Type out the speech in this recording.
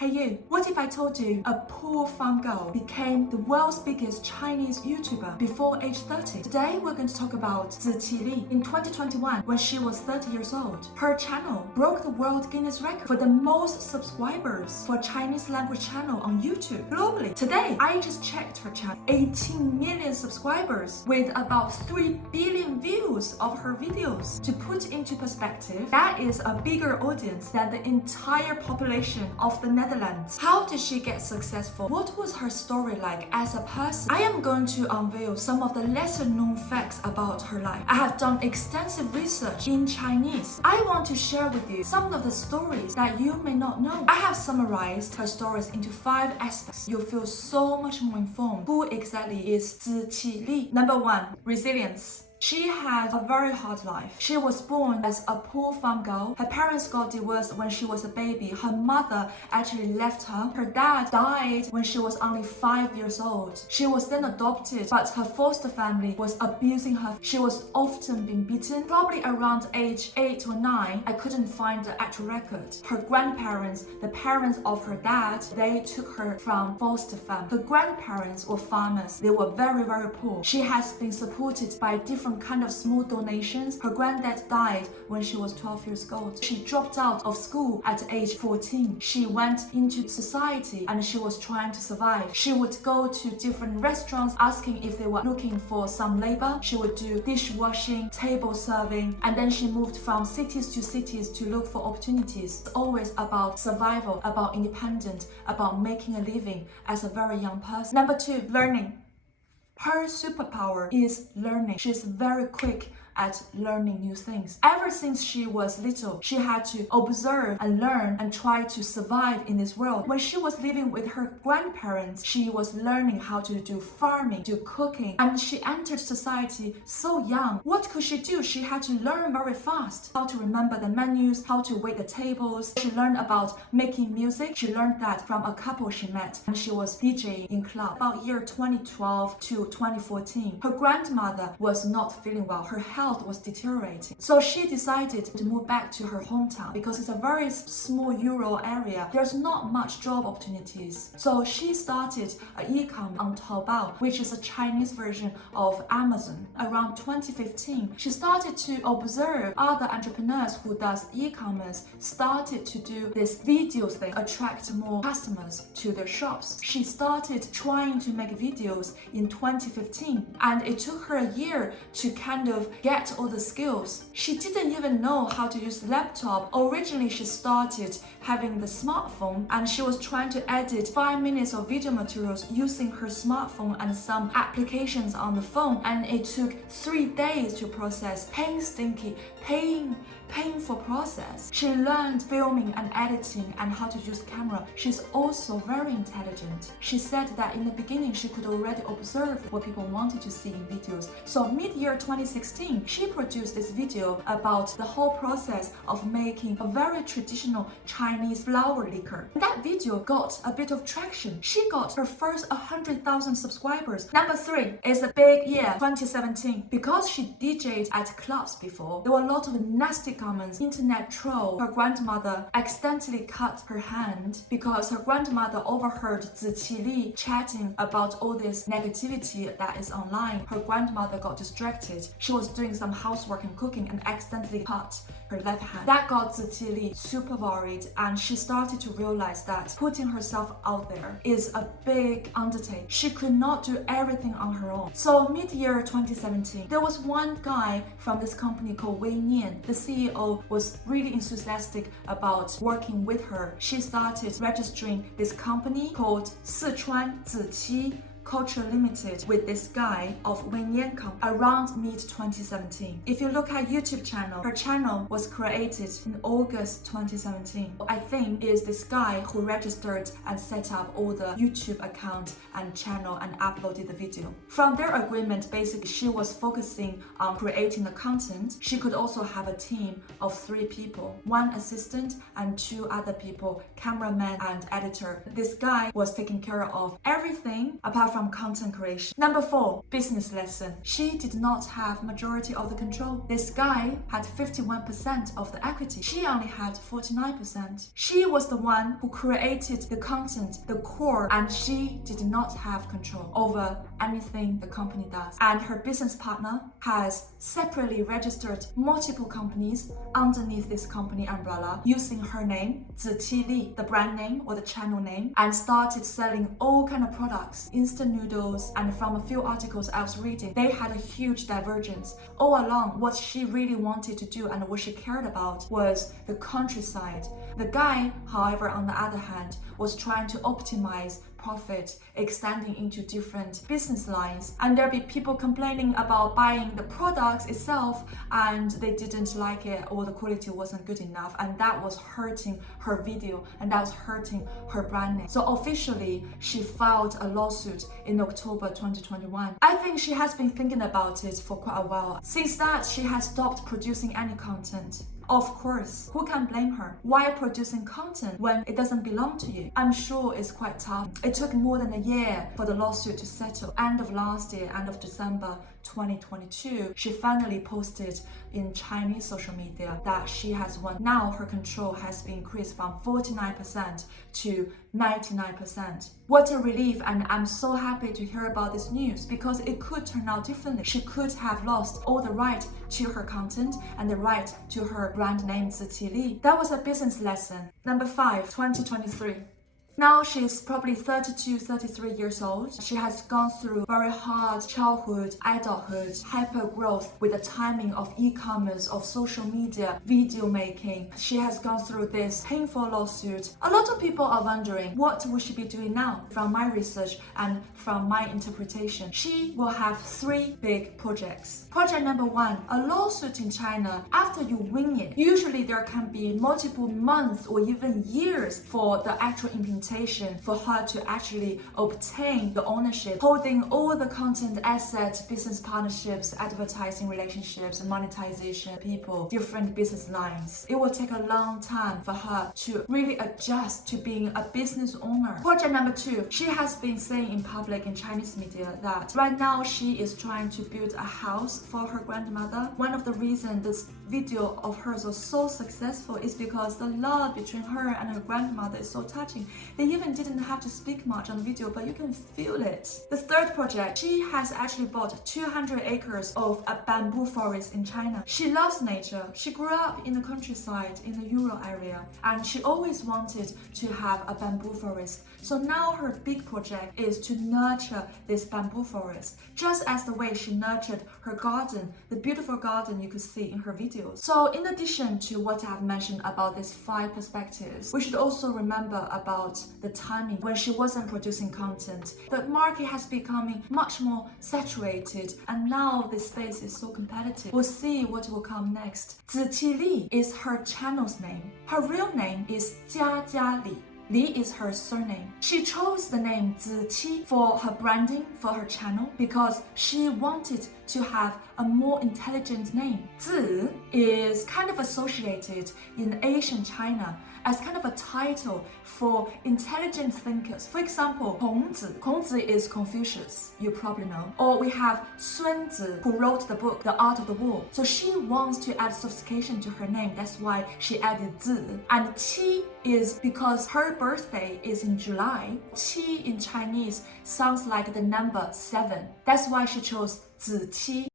Hey you, what if I told you a poor farm girl became the world's biggest Chinese YouTuber before age 30? Today we're going to talk about Ziqi Li. In 2021, when she was 30 years old, her channel broke the world Guinness record for the most subscribers for a Chinese language channel on YouTube globally. Today, I just checked her channel, 18 million subscribers with about 3 billion views of her videos. To put into perspective, that is a bigger audience than the entire population of the Netherlands. How did she get successful? What was her story like as a person? I am going to unveil some of the lesser known facts about her life. I have done extensive research in Chinese. I want to share with you some of the stories that you may not know. I have summarized her stories into 5 aspects. You'll feel so much more informed. Who exactly is Ziqi Li? Number 1, resilience. She had a very hard life. She was born as a poor farm girl. Her parents got divorced when she was a baby. Her mother actually left her. Her dad died when she was only 5 years old. She was then adopted, but her foster family was abusing her. She was often being beaten. Probably around age 8 or 9, I couldn't find the actual record. Her grandparents, the parents of her dad, they took her from foster family. Her grandparents were farmers. They were very, very poor. She has been supported by different kind of small donations. Her granddad died when she was 12 years old. She dropped out of school at age 14. She went into society and she was trying to survive. She would go to different restaurants asking if they were looking for some labor. She would do dishwashing, table serving, and then she moved from cities to cities to look for opportunities. It's always about survival, about independence, about making a living as a very young person. Number 2, learning. Her superpower is learning. She's very quick at learning new things. Ever since she was little, she had to observe and learn and try to survive in this world. When she was living with her grandparents, she was learning how to do farming, do cooking, and she entered society so young. What could she do? She had to learn very fast how to remember the menus, how to wait the tables. She learned about making music. She learned that from a couple she met, and she was DJing in club. About year 2012 to 2014, her grandmother was not feeling well. Her health was deteriorating. So she decided to move back to her hometown because it's a very small rural area. There's not much job opportunities. So she started an e-com on Taobao, which is a Chinese version of Amazon. Around 2015, she started to observe other entrepreneurs who does e-commerce, started to do this video thing, attract more customers to their shops. She started trying to make videos in 2015, and it took her a year to kind of get all the skills. She didn't even know how to use laptop. Originally, she started having the smartphone and she was trying to edit 5 minutes of video materials using her smartphone and some applications on the phone, and it took 3 days to process. Painful process. She learned filming and editing and how to use camera. She's also very intelligent. She said that in the beginning she could already observe what people wanted to see in videos. So mid-year 2016, she produced this video about the whole process of making a very traditional Chinese flower liquor. That video got a bit of traction. She got her first 100,000 subscribers. Number 3 is a big year, 2017. Because she DJ'd at clubs before, there were a lot of nasty comments, internet troll. Her grandmother accidentally cut her hand because her grandmother overheard Ziqi Li chatting about all this negativity that is online. Her grandmother got distracted. She was doing some housework and cooking and accidentally cut her left hand. That got Ziqi Li super worried, and she started to realize that putting herself out there is a big undertaking. She could not do everything on her own. So mid-year 2017, there was one guy from this company called Wei Nian. The CEO was really enthusiastic about working with her. She started registering this company called Sichuan Ziqi Culture Limited with this guy of Wenyan Company around mid-2017. If you look at YouTube channel, her channel was created in August 2017. I think it is this guy who registered and set up all the YouTube account and channel and uploaded the video. From their agreement, basically she was focusing on creating the content. She could also have a team of 3 people, 1 assistant and 2 other people, cameraman and editor. This guy was taking care of everything apart from from content creation. Number 4, business lesson. She did not have majority of the control. This guy had 51% of the equity. She only had 49%. She was the one who created the content, the core, and she did not have control over anything the company does. And her business partner has separately registered multiple companies underneath this company umbrella using her name, Ziqi Li, the brand name or the channel name, and started selling all kind of products, instant noodles, and from a few articles I was reading, they had a huge divergence. All along, what she really wanted to do and what she cared about was the countryside. The guy, however, on the other hand, was trying to optimize profit, extending into different business lines, and there'll be people complaining about buying the products itself and they didn't like it or the quality wasn't good enough, and that was hurting her video and that was hurting her brand name. So officially she filed a lawsuit in October 2021. I think she has been thinking about it for quite a while. Since that, she has stopped producing any content. Of course, who can blame her? Why producing content when it doesn't belong to you? I'm sure it's quite tough. It took more than a year for the lawsuit to settle. End of last year, end of December 2022, she finally posted in Chinese social media that she has won. Now her control has been increased from 49% to 99%. What a relief, and I'm so happy to hear about this news because it could turn out differently. She could have lost all the right to her content and the right to her brand name Ziqi Li. That was a business lesson. Number 5, 2023. Now she's probably 32, 33 years old. She has gone through very hard childhood, adulthood, hyper growth with the timing of e-commerce, of social media, video making. She has gone through this painful lawsuit. A lot of people are wondering, what will she be doing now? From my research and from my interpretation, she will have 3 big projects. Project number 1, a lawsuit in China. After you win it, usually there can be multiple months or even years for the actual implementation, for her to actually obtain the ownership, holding all the content assets, business partnerships, advertising relationships, monetization, people, different business lines. It will take a long time for her to really adjust to being a business owner. Project number 2, she has been saying in public in Chinese media that right now she is trying to build a house for her grandmother. One of the reasons this video of hers was so successful is because the love between her and her grandmother is so touching. They even didn't have to speak much on the video, but you can feel it. The 3rd project, she has actually bought 200 acres of a bamboo forest in China. She loves nature. She grew up in the countryside in the rural area, and she always wanted to have a bamboo forest. So now her big project is to nurture this bamboo forest, just as the way she nurtured her garden, the beautiful garden you could see in her videos. So in addition to what I've mentioned about these 5 perspectives, we should also remember about the timing when she wasn't producing content. The market has becoming much more saturated, and now this space is so competitive. We'll see what will come next. Ziqi Li is her channel's name. Her real name is Jia Li. Li is her surname. She chose the name Ziqi for her branding, for her channel, because she wanted to have a more intelligent name. Zi is kind of associated in Asian China as kind of a title for intelligent thinkers. For example, Kongzi. Kongzi is Confucius, you probably know. Or we have Sun Zi, who wrote the book, The Art of the War. So she wants to add sophistication to her name. That's why she added Zi. And Qi is because her birthday is in July. Qi in Chinese sounds like the number 7. That's why she chose Ziqi.